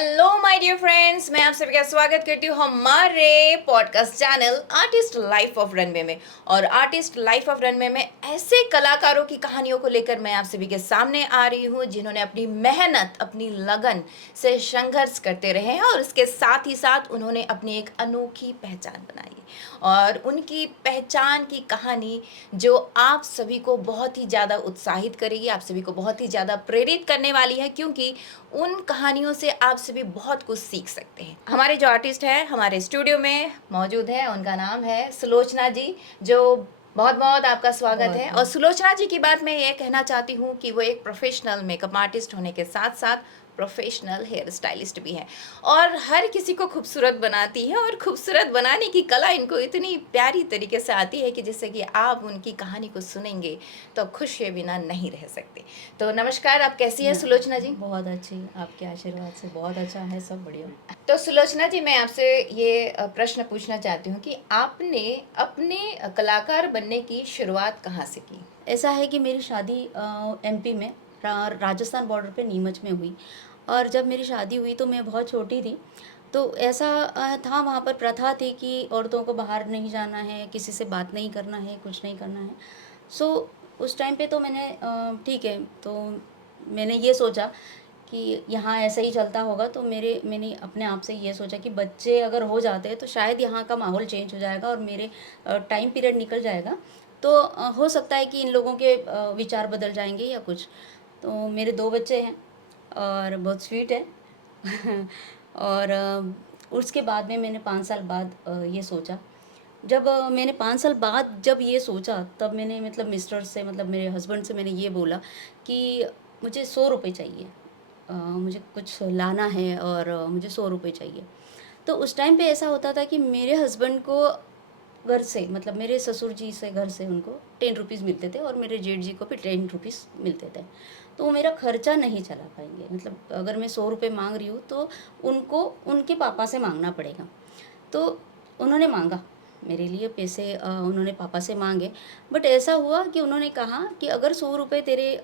Hello my dear friends, मैं आप सभी का स्वागत करती हूँ हमारे podcast channel artist life of runway में। और आर्टिस्ट लाइफ ऑफ रनवे में ऐसे कलाकारों की कहानियों को लेकर मैं आप सभी के सामने आ रही हूँ जिन्होंने अपनी मेहनत, अपनी लगन से संघर्ष करते रहे हैं और इसके साथ ही साथ उन्होंने अपनी एक अनोखी पहचान बनाई है। और उनकी पहचान की कहानी जो आप सभी को बहुत ही ज़्यादा उत्साहित करेगी, आप सभी को बहुत ही ज़्यादा प्रेरित करने वाली है, क्योंकि उन कहानियों से आप सभी बहुत कुछ सीख सकते हैं। हमारे जो आर्टिस्ट हैं हमारे स्टूडियो में मौजूद हैं, उनका नाम है सुलोचना जी, जो बहुत बहुत आपका स्वागत है। और सुलोचना जी की बात मैं ये कहना चाहती हूँ कि वो एक प्रोफेशनल मेकअप आर्टिस्ट होने के साथ साथ प्रोफेशनल हेयर स्टाइलिस्ट भी हैं और हर किसी को खूबसूरत बनाती है। और खूबसूरत बनाने की कला इनको इतनी प्यारी तरीके से आती है कि जिससे कि आप उनकी कहानी को सुनेंगे तो खुश हुए बिना नहीं रह सकते। तो नमस्कार, आप कैसी हैं सुलोचना जी? बहुत अच्छी, आपके आशीर्वाद से बहुत अच्छा है, सब बढ़िया। तो सुलोचना जी, मैं आपसे ये प्रश्न पूछना चाहती हूँ कि आपने अपने कलाकार बनने की शुरुआत कहाँ से की? ऐसा है कि मेरी शादी एमपी में राजस्थान बॉर्डर पे नीमच में हुई। और जब मेरी शादी हुई तो मैं बहुत छोटी थी। तो ऐसा था, वहाँ पर प्रथा थी कि औरतों को बाहर नहीं जाना है, किसी से बात नहीं करना है, कुछ नहीं करना है। सो उस टाइम पे तो मैंने ठीक है, तो मैंने ये सोचा कि यहाँ ऐसा ही चलता होगा। तो मैंने अपने आप से ये सोचा कि बच्चे अगर हो जाते हैं तो शायद यहाँ का माहौल चेंज हो जाएगा और मेरे टाइम पीरियड निकल जाएगा। तो हो सकता है कि इन लोगों के विचार बदल जाएंगे या कुछ। तो मेरे 2 बच्चे हैं और बहुत स्वीट है। और उसके बाद में मैंने 5 साल बाद ये सोचा। जब मैंने 5 साल बाद जब ये सोचा, तब मैंने मतलब मिस्टर से, मतलब मेरे हस्बैंड से मैंने ये बोला कि मुझे 100 रुपये चाहिए। मुझे कुछ लाना है और मुझे 100 रुपये चाहिए। तो उस टाइम पे ऐसा होता था कि मेरे हस्बैंड को घर से, मतलब मेरे ससुर जी से घर से उनको 10 रुपीज़ मिलते थे और मेरे जेठ जी को भी 10 रुपीज़ मिलते थे। तो वो मेरा खर्चा नहीं चला पाएंगे। मतलब अगर मैं 100 रुपये मांग रही हूँ तो उनको उनके पापा से मांगना पड़ेगा। तो उन्होंने मांगा मेरे लिए पैसे, उन्होंने पापा से मांगे। बट ऐसा हुआ कि उन्होंने कहा कि अगर 100 रुपये तेरे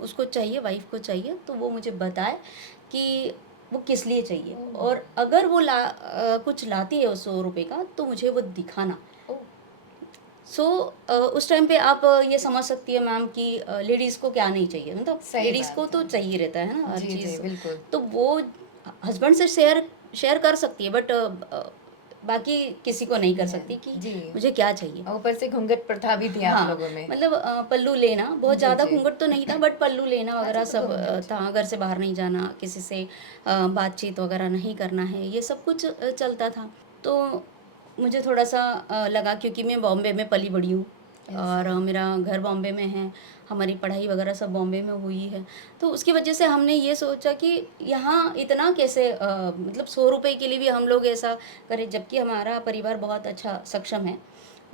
उसको चाहिए, वाइफ को चाहिए, तो वो मुझे बताए कि वो किस लिए चाहिए। और अगर वो कुछ लाती है उस 100 रुपये का, तो मुझे वो दिखाना। सो उस टाइम पे आप ये समझ सकती है मैम कि लेडीज़ को क्या नहीं चाहिए। मतलब लेडीज़ को तो चाहिए रहता है ना हर चीज़। बिल्कुल। तो वो हस्बैंड से शेयर कर सकती है, बट बाकी किसी को नहीं कर सकती कि जी। मुझे क्या चाहिए। ऊपर से घूंघट प्रथा भी थी आप हाँ, लोगों में। मतलब पल्लू लेना, बहुत ज़्यादा घूंघट तो नहीं था, बट पल्लू लेना वगैरह तो सब घूंघट। था। घर से बाहर नहीं जाना, किसी से बातचीत वगैरह नहीं करना है, ये सब कुछ चलता था। तो मुझे थोड़ा-सा लगा, क्योंकि मैं बॉम्बे में पली बड़ी हूँ और मेरा घर बॉम्बे में है, हमारी पढ़ाई वगैरह सब बॉम्बे में हुई है। तो उसकी वजह से हमने ये सोचा कि यहाँ इतना कैसे, मतलब 100 रुपए के लिए भी हम लोग ऐसा करें, जबकि हमारा परिवार बहुत अच्छा सक्षम है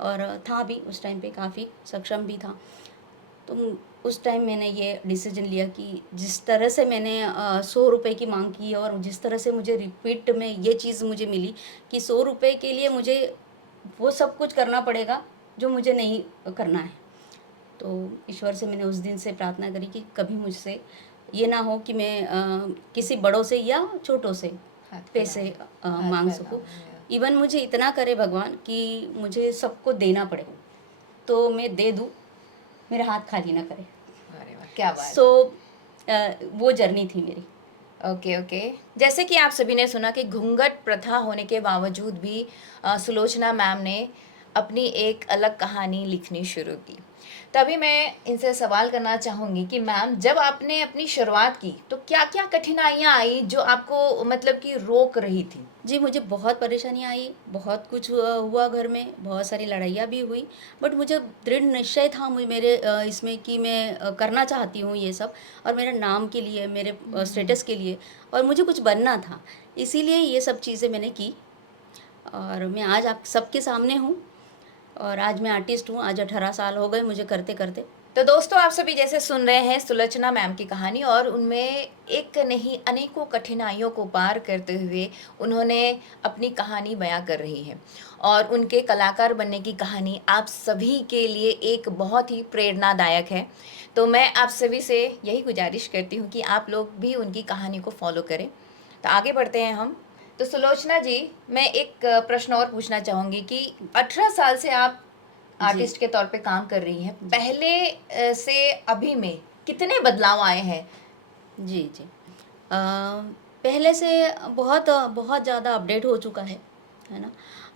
और था भी, उस टाइम पे काफ़ी सक्षम भी था। तो उस टाइम मैंने ये डिसीजन लिया कि जिस तरह से मैंने 100 रुपए की मांग की और जिस तरह से मुझे रिपीट में ये चीज़ मुझे मिली कि 100 रुपए के लिए मुझे वो सब कुछ करना पड़ेगा जो मुझे नहीं करना है। तो ईश्वर से मैंने उस दिन से प्रार्थना करी कि कभी मुझसे ये ना हो कि मैं किसी बड़ों से या छोटों से पैसे मांग सकूं। इवन मुझे इतना करे भगवान कि मुझे सबको देना पड़े, तो मैं दे दूं, मेरा हाथ खाली ना करे। अरे वाह, क्या बात सो वो जर्नी थी मेरी। Okay okay. जैसे कि आप सभी ने सुना कि घूंघट प्रथा होने के बावजूद भी सुलोचना मैम ने अपनी एक अलग कहानी लिखनी शुरू की। तभी मैं इनसे सवाल करना चाहूँगी कि मैम, जब आपने अपनी शुरुआत की तो क्या क्या कठिनाइयाँ आई जो आपको मतलब कि रोक रही थी? जी, मुझे बहुत परेशानी आई, बहुत कुछ हुआ घर में, बहुत सारी लड़ाइयाँ भी हुई। बट मुझे दृढ़ निश्चय था मेरे इसमें कि मैं करना चाहती हूँ ये सब, और मेरे नाम के लिए, मेरे स्टेटस के लिए, और मुझे कुछ बनना था। इसीलिए ये सब चीज़ें मैंने की और मैं आज आप सबके सामने हूँ। और आज मैं आर्टिस्ट हूँ, आज 18 साल हो गए मुझे करते-करते। तो दोस्तों, आप सभी जैसे सुन रहे हैं सुलोचना मैम की कहानी, और उनमें एक नहीं अनेकों कठिनाइयों को पार करते हुए उन्होंने अपनी कहानी बयां कर रही है। और उनके कलाकार बनने की कहानी आप सभी के लिए एक बहुत ही प्रेरणादायक है। तो मैं आप सभी से यही गुजारिश करती हूँ कि आप लोग भी उनकी कहानी को फॉलो करें। तो आगे बढ़ते हैं हम। तो सुलोचना जी, मैं एक प्रश्न और पूछना चाहूँगी कि 18 साल से आप जी आर्टिस्ट के तौर पे काम कर रही हैं, जी पहले से अभी में कितने बदलाव आए हैं? जी जी पहले से बहुत बहुत ज़्यादा अपडेट हो चुका है ना।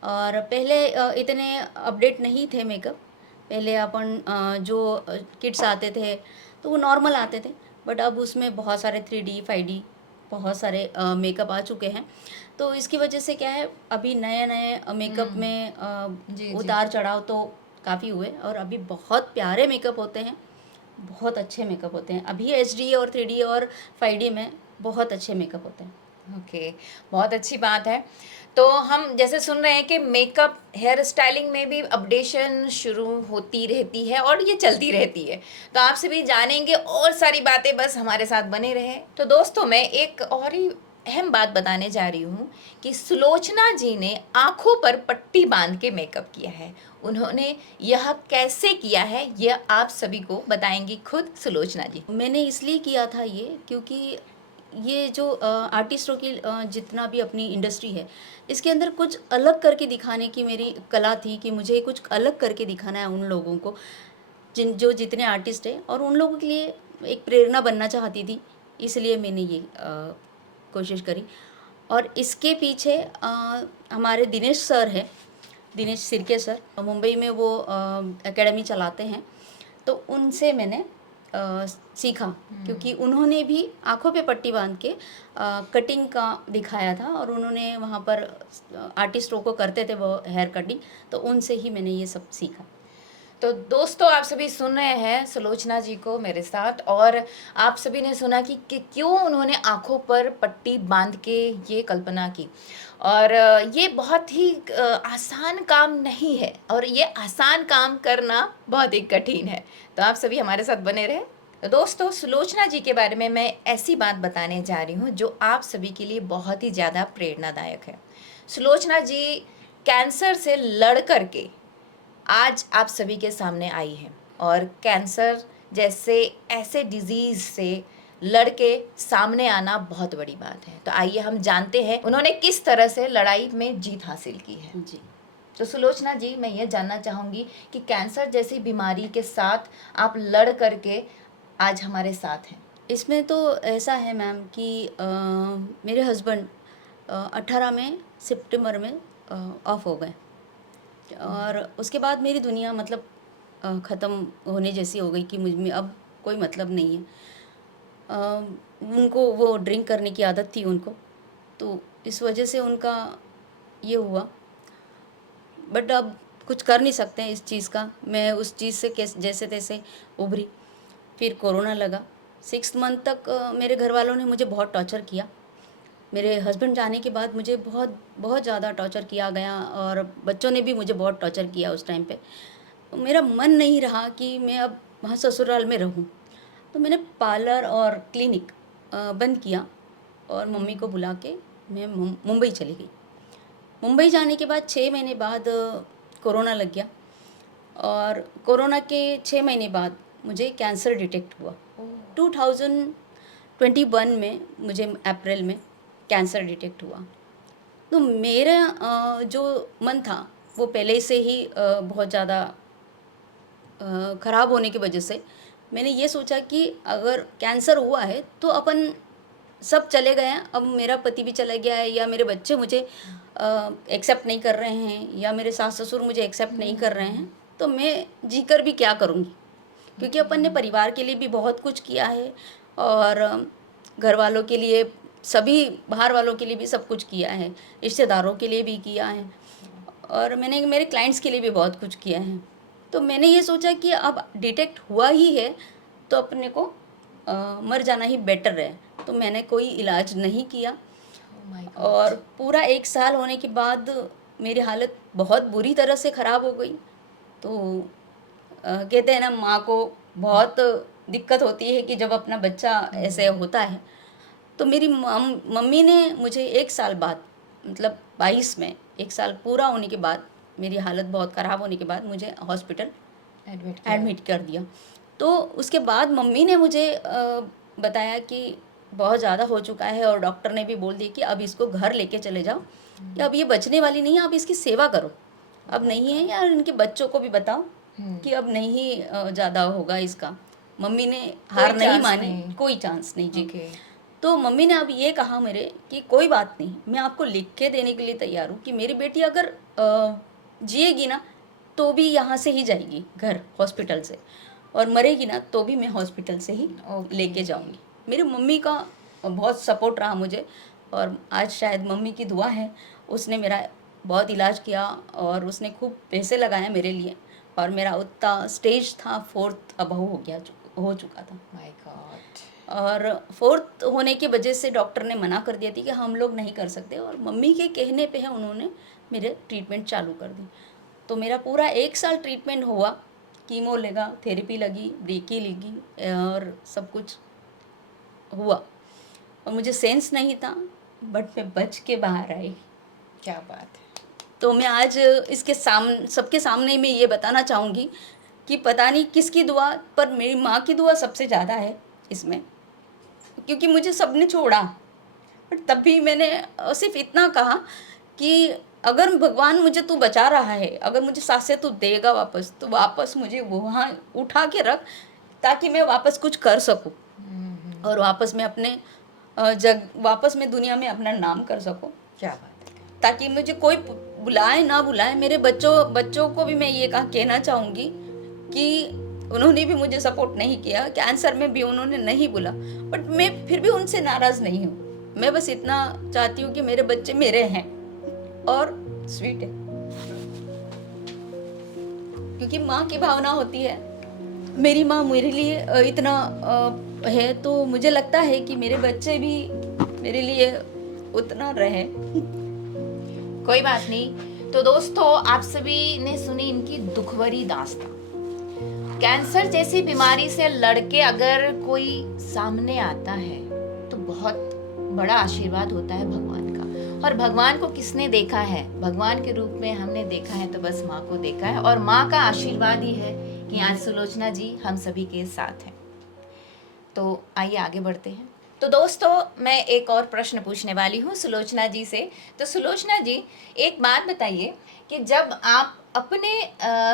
और पहले इतने अपडेट नहीं थे मेकअप। पहले अपन जो किट्स आते थे तो वो नॉर्मल आते थे, बट अब उसमें बहुत सारे 3D 5D बहुत सारे मेकअप आ चुके हैं। तो इसकी वजह से क्या है, अभी नए नए मेकअप में जी, जी। उतार चढ़ाव तो काफ़ी हुए, और अभी बहुत प्यारे मेकअप होते हैं, बहुत अच्छे मेकअप होते हैं। अभी HD और 3D और 5D में बहुत अच्छे मेकअप होते हैं। ओके, बहुत अच्छी बात है। तो हम जैसे सुन रहे हैं कि मेकअप, हेयर स्टाइलिंग में भी अपडेशन शुरू होती रहती है और ये चलती रहती है। तो आपसे भी जानेंगे और सारी बातें, बस हमारे साथ बने रहें। तो दोस्तों, मैं एक और ही अहम बात बताने जा रही हूँ कि सुलोचना जी ने आँखों पर पट्टी बांध के मेकअप किया है। उन्होंने यह कैसे किया है, यह आप सभी को बताएंगी खुद सुलोचना जी। मैंने इसलिए किया था ये, क्योंकि ये जो आर्टिस्टों की जितना भी अपनी इंडस्ट्री है, इसके अंदर कुछ अलग करके दिखाने की मेरी कला थी कि मुझे कुछ अलग करके दिखाना है उन लोगों को, जितने आर्टिस्ट हैं, और उन लोगों के लिए एक प्रेरणा बनना चाहती थी। इसलिए मैंने ये कोशिश करी। और इसके पीछे हमारे दिनेश सर हैं, दिनेश सिरके सर, मुंबई में वो एकेडमी चलाते हैं। तो उनसे मैंने सीखा, क्योंकि उन्होंने भी आँखों पे पट्टी बांध के कटिंग का दिखाया था, और उन्होंने वहाँ पर आर्टिस्टों को करते थे वो हेयर कटिंग, तो उनसे ही मैंने ये सब सीखा। तो दोस्तों, आप सभी सुन रहे हैं सुलोचना जी को मेरे साथ, और आप सभी ने सुना कि क्यों उन्होंने आँखों पर पट्टी बांध के ये कल्पना की। और ये बहुत ही आसान काम नहीं है, और ये आसान काम करना बहुत ही कठिन है। तो आप सभी हमारे साथ बने रहे। तो दोस्तों, सुलोचना जी के बारे में मैं ऐसी बात बताने जा रही हूँ जो आप सभी के लिए बहुत ही ज़्यादा प्रेरणादायक है। सुलोचना जी कैंसर से लड़ करके आज आप सभी के सामने आई हैं, और कैंसर जैसे ऐसे डिजीज़ से लड़के सामने आना बहुत बड़ी बात है। तो आइए हम जानते हैं उन्होंने किस तरह से लड़ाई में जीत हासिल की है। जी तो सुलोचना जी, मैं ये जानना चाहूँगी कि कैंसर जैसी बीमारी के साथ आप लड़ करके आज हमारे साथ हैं। इसमें तो ऐसा है मैम कि मेरे हस्बैंड 18 में सितंबर में ऑफ हो गए, और उसके बाद मेरी दुनिया मतलब ख़त्म होने जैसी हो गई कि मुझ में अब कोई मतलब नहीं है। उनको वो ड्रिंक करने की आदत थी उनको, तो इस वजह से उनका ये हुआ। बट अब कुछ कर नहीं सकते हैं इस चीज़ का। मैं उस चीज़ से जैसे तैसे उभरी। फिर कोरोना लगा। 6 मंथ तक मेरे घर वालों ने मुझे बहुत टॉर्चर किया। मेरे हस्बैंड जाने के बाद मुझे बहुत बहुत ज़्यादा टॉर्चर किया गया, और बच्चों ने भी मुझे बहुत टॉर्चर किया उस टाइम पे। तो मेरा मन नहीं रहा कि मैं अब वहाँ ससुराल में रहूँ। तो मैंने पार्लर और क्लिनिक बंद किया, और मम्मी को बुला के मैं मुंबई चली गई। मुंबई जाने के बाद 6 महीने बाद कोरोना लग गया, और कोरोना के 6 महीने बाद मुझे कैंसर डिटेक्ट हुआ। 2021 में मुझे अप्रैल में कैंसर डिटेक्ट हुआ। तो मेरा जो मन था वो पहले से ही बहुत ज़्यादा ख़राब होने की वजह से मैंने ये सोचा कि अगर कैंसर हुआ है तो अपन सब चले गए हैं, अब मेरा पति भी चला गया है, या मेरे बच्चे मुझे एक्सेप्ट नहीं कर रहे हैं, या मेरे सास ससुर मुझे एक्सेप्ट नहीं कर रहे हैं, तो मैं जीकर भी क्या करूँगी। क्योंकि अपन ने परिवार के लिए भी बहुत कुछ किया है, और घर वालों के लिए, सभी बाहर वालों के लिए भी सब कुछ किया है, रिश्तेदारों के लिए भी किया है, और मैंने मेरे क्लाइंट्स के लिए भी बहुत कुछ किया है। तो मैंने ये सोचा कि अब डिटेक्ट हुआ ही है तो अपने को मर जाना ही बेटर है। तो मैंने कोई इलाज नहीं किया, Oh my God. और पूरा 1 साल होने के बाद मेरी हालत बहुत बुरी तरह से ख़राब हो गई। तो कहते हैं ना, माँ को बहुत दिक्कत होती है कि जब अपना बच्चा ऐसे होता है। तो मेरी मम्मी ने मुझे 1 साल बाद, मतलब 22 में 1 साल पूरा होने के बाद, मेरी हालत बहुत ख़राब होने के बाद मुझे हॉस्पिटल एडमिट कर दिया। तो उसके बाद मम्मी ने मुझे बताया कि बहुत ज़्यादा हो चुका है और डॉक्टर ने भी बोल दिया कि अब इसको घर लेके चले जाओ, कि अब ये बचने वाली नहीं है, आप इसकी सेवा करो, अब नहीं है यार, इनके बच्चों को भी बताओ कि अब नहीं ज़्यादा होगा इसका। मम्मी ने हार नहीं चांस मानी, नहीं। कोई चांस नहीं जी। ओके। तो मम्मी ने अब ये कहा मेरे कि कोई बात नहीं, मैं आपको लिख के देने के लिए तैयार हूँ कि मेरी बेटी अगर जिएगी ना तो भी यहाँ से ही जाएगी घर हॉस्पिटल से, और मरेगी ना तो भी मैं हॉस्पिटल से ही ओके। लेके जाऊँगी। मेरी मम्मी का बहुत सपोर्ट रहा मुझे, और आज शायद मम्मी की दुआ है, उसने मेरा बहुत इलाज किया और उसने खूब पैसे लगाए मेरे लिए, और मेरा उतना स्टेज था 4th अबव हो चुका था। My God. और 4th होने की वजह से डॉक्टर ने मना कर दिया थी कि हम लोग नहीं कर सकते, और मम्मी के कहने पे है उन्होंने मेरे ट्रीटमेंट चालू कर दी। तो मेरा पूरा 1 साल ट्रीटमेंट हुआ, कीमो लगा, थेरेपी लगी, ब्रेकी लगी और सब कुछ हुआ, और मुझे सेंस नहीं था, बट मैं बच के बाहर आई। क्या बात है। तो मैं आज इसके सबके सामने मैं ये बताना चाहूँगी कि पता नहीं किसकी दुआ, पर मेरी माँ की दुआ सबसे ज़्यादा है इसमें, क्योंकि मुझे सबने छोड़ा, बट तब भी मैंने सिर्फ इतना कहा कि अगर भगवान मुझे तू बचा रहा है, अगर मुझे सांसें तू देगा वापस, तो वापस मुझे वहाँ उठा के रख, ताकि मैं वापस कुछ कर सकूँ, और वापस मैं अपने वापस मैं दुनिया में अपना नाम कर सकूँ, क्या बात है। ताकि मुझे कोई बुलाए ना बुलाए। मेरे बच्चों को भी मैं ये कहना चाहूँगी कि उन्होंने भी मुझे सपोर्ट नहीं किया, कैंसर में भी उन्होंने नहीं बोला, बट मैं फिर भी उनसे नाराज़ नहीं हूँ। मैं बस इतना चाहती हूँ कि मेरे बच्चे मेरे हैं और स्वीट है, क्योंकि माँ की भावना होती है। मेरी माँ मेरे लिए इतना है, तो मुझे लगता है कि मेरे बच्चे भी मेरे लिए उतना रहे। कोई बात नहीं। तो दोस्तों, आप सभी ने सुनी इनकी दुखभरी दास्तां। कैंसर जैसी बीमारी से लड़के अगर कोई सामने आता है तो बहुत बड़ा आशीर्वाद होता है भगवान का। और भगवान को किसने देखा है? भगवान के रूप में हमने देखा है तो बस माँ को देखा है, और माँ का आशीर्वाद ही है कि आज सुलोचना जी हम सभी के साथ हैं। तो आइए आगे बढ़ते हैं। तो दोस्तों, मैं एक और प्रश्न पूछने वाली हूँ सुलोचना जी से। तो सुलोचना जी, एक बात बताइए कि जब आप अपने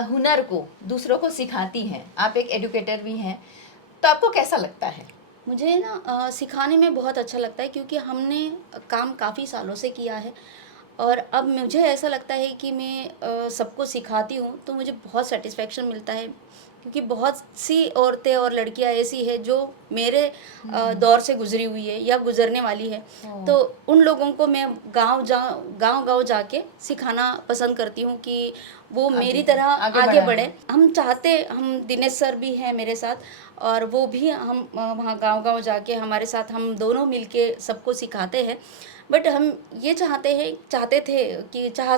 हुनर को दूसरों को सिखाती हैं, आप एक एजुकेटर भी हैं, तो आपको कैसा लगता है? मुझे ना सिखाने में बहुत अच्छा लगता है, क्योंकि हमने काम काफ़ी सालों से किया है, और अब मुझे ऐसा लगता है कि मैं सबको सिखाती हूँ तो मुझे बहुत सेटिस्फेक्शन मिलता है, क्योंकि बहुत सी औरतें और लड़कियाँ ऐसी है जो मेरे दौर से गुजरी हुई है या गुजरने वाली है। तो उन लोगों को मैं गांव जाके सिखाना पसंद करती हूँ कि वो मेरी तरह आगे बढ़े। हम दिनेश सर भी हैं मेरे साथ, और वो भी हम वहाँ गांव जाके हमारे साथ हम दोनों मिलके सबको सिखाते हैं। बट हम ये चाह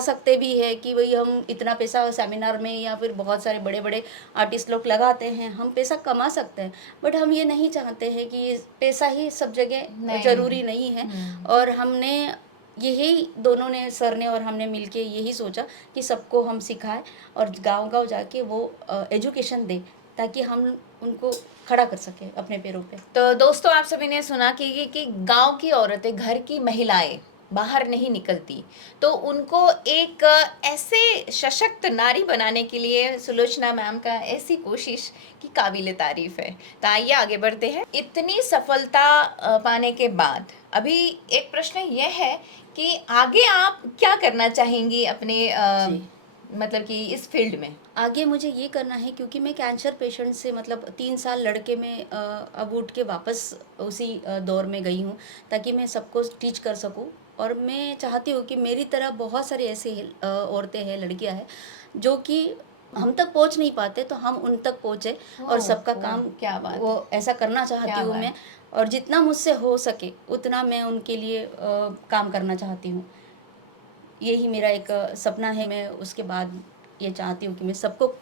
सकते भी है कि भाई हम इतना पैसा सेमिनार में या फिर बहुत सारे बड़े बड़े आर्टिस्ट लोग लगाते हैं, हम पैसा कमा सकते हैं, बट हम ये नहीं चाहते हैं कि पैसा ही सब जगह ज़रूरी नहीं है। और हमने यही दोनों ने, सर ने और हमने मिलके यही सोचा कि सबको हम सिखाएं और गांव जाके वो एजुकेशन दें, ताकि हम उनको खड़ा कर सके अपने पैरों पे। तो दोस्तों, आप सभी ने सुना कि गांव की औरतें, घर की महिलाएं बाहर नहीं निकलती, तो उनको एक ऐसे सशक्त नारी बनाने के लिए सुलोचना मैम का ऐसी कोशिश की काबिले तारीफ है। तो आइए आगे बढ़ते हैं। इतनी सफलता पाने के बाद अभी एक प्रश्न यह है कि आगे आप क्या करना चाहेंगी अपने मतलब कि इस फील्ड में? आगे मुझे ये करना है, क्योंकि मैं कैंसर पेशेंट से मतलब 3 साल लड़के में अब उठ के वापस उसी दौर में गई हूँ, ताकि मैं सबको टीच कर सकूँ। और मैं चाहती हूँ कि मेरी तरह बहुत सारी ऐसी औरतें हैं, लड़कियाँ हैं, जो कि हम तक पहुँच नहीं पाते, तो हम उन तक पहुँचे और सबका काम क्या बात, वो ऐसा करना चाहती हूँ मैं। और जितना मुझसे हो सके उतना मैं उनके लिए काम करना चाहती हूँ। यही मेरा एक सपना है। मैं उसके बाद ये चाहती हूँ कि मैं सबको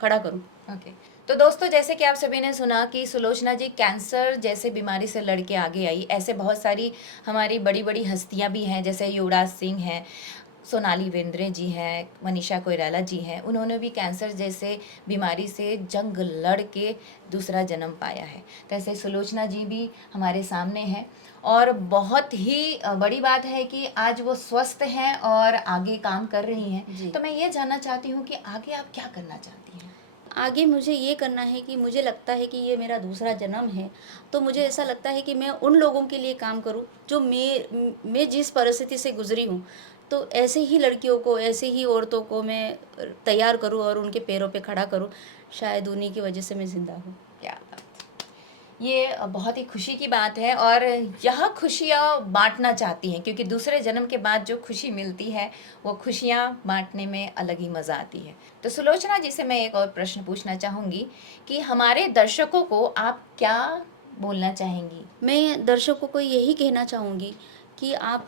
खड़ा करूँ। ओके। तो दोस्तों, जैसे कि आप सभी ने सुना कि सुलोचना जी कैंसर जैसे बीमारी से लड़ के आगे आई। ऐसे बहुत सारी हमारी बड़ी बड़ी हस्तियां भी हैं, जैसे युवराज सिंह हैं, सोनाली बेंद्रे जी हैं, मनीषा कोइराला जी हैं, उन्होंने भी कैंसर जैसे बीमारी से जंग लड़ के दूसरा जन्म पाया है। तो ऐसे सुलोचना जी भी हमारे सामने हैं और बहुत ही बड़ी बात है कि आज वो स्वस्थ हैं और आगे काम कर रही हैं। जी। तो मैं ये जानना चाहती हूँ कि आगे आप क्या करना चाहती हैं? आगे मुझे ये करना है कि मुझे लगता है कि ये मेरा दूसरा जन्म है, तो मुझे ऐसा लगता है कि मैं उन लोगों के लिए काम करूँ जो मैं जिस परिस्थिति से गुज़री हूँ, तो ऐसे ही लड़कियों को, ऐसे ही औरतों को मैं तैयार करूँ और उनके पैरों पे खड़ा करूँ। शायद उन्हीं की वजह से मैं ज़िंदा हूँ। क्या बात! ये बहुत ही खुशी की बात है और यह खुशियाँ बाँटना चाहती हैं क्योंकि दूसरे जन्म के बाद जो खुशी मिलती है, वो खुशियाँ बाँटने में अलग ही मज़ा आती है। तो सुलोचना जी से मैं एक और प्रश्न पूछना चाहूँगी कि हमारे दर्शकों को आप क्या बोलना चाहेंगी? मैं दर्शकों को यही कहना चाहूँगी कि आप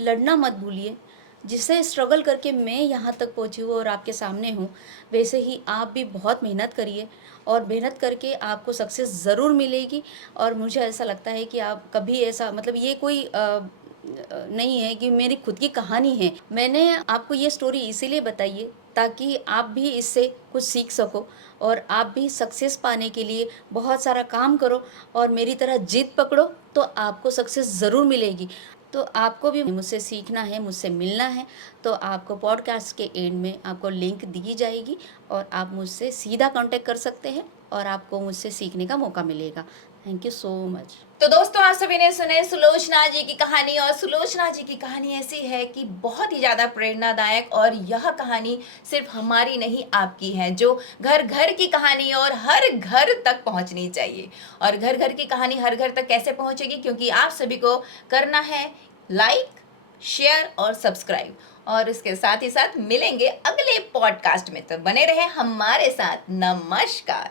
लड़ना मत भूलिए। जिससे स्ट्रगल करके मैं यहाँ तक पहुँची हूँ और आपके सामने हूँ, वैसे ही आप भी बहुत मेहनत करिए और मेहनत करके आपको सक्सेस ज़रूर मिलेगी। और मुझे ऐसा लगता है कि आप कभी ऐसा मतलब ये कोई नहीं है कि मेरी खुद की कहानी है। मैंने आपको ये स्टोरी इसीलिए बताई है ताकि आप भी इससे कुछ सीख सको और आप भी सक्सेस पाने के लिए बहुत सारा काम करो और मेरी तरह जिद पकड़ो, तो आपको सक्सेस ज़रूर मिलेगी। तो आपको भी मुझसे सीखना है, मुझसे मिलना है, तो आपको पॉडकास्ट के एंड में आपको लिंक दी जाएगी और आप मुझसे सीधा कॉन्टैक्ट कर सकते हैं और आपको मुझसे सीखने का मौका मिलेगा। Thank you so much. तो दोस्तों, आप सभी ने सुने सुलोचना जी की कहानी और सुलोचना जी की कहानी ऐसी है कि बहुत ही ज़्यादा प्रेरणादायक और यह कहानी सिर्फ हमारी नहीं आपकी है, जो घर घर की कहानी और हर घर तक पहुंचनी चाहिए। और घर घर की कहानी हर घर तक कैसे पहुंचेगी? क्योंकि आप सभी को करना है लाइक, शेयर और सब्सक्राइब। और इसके साथ ही साथ मिलेंगे अगले पॉडकास्ट में, तो बने रहे हमारे साथ। नमस्कार।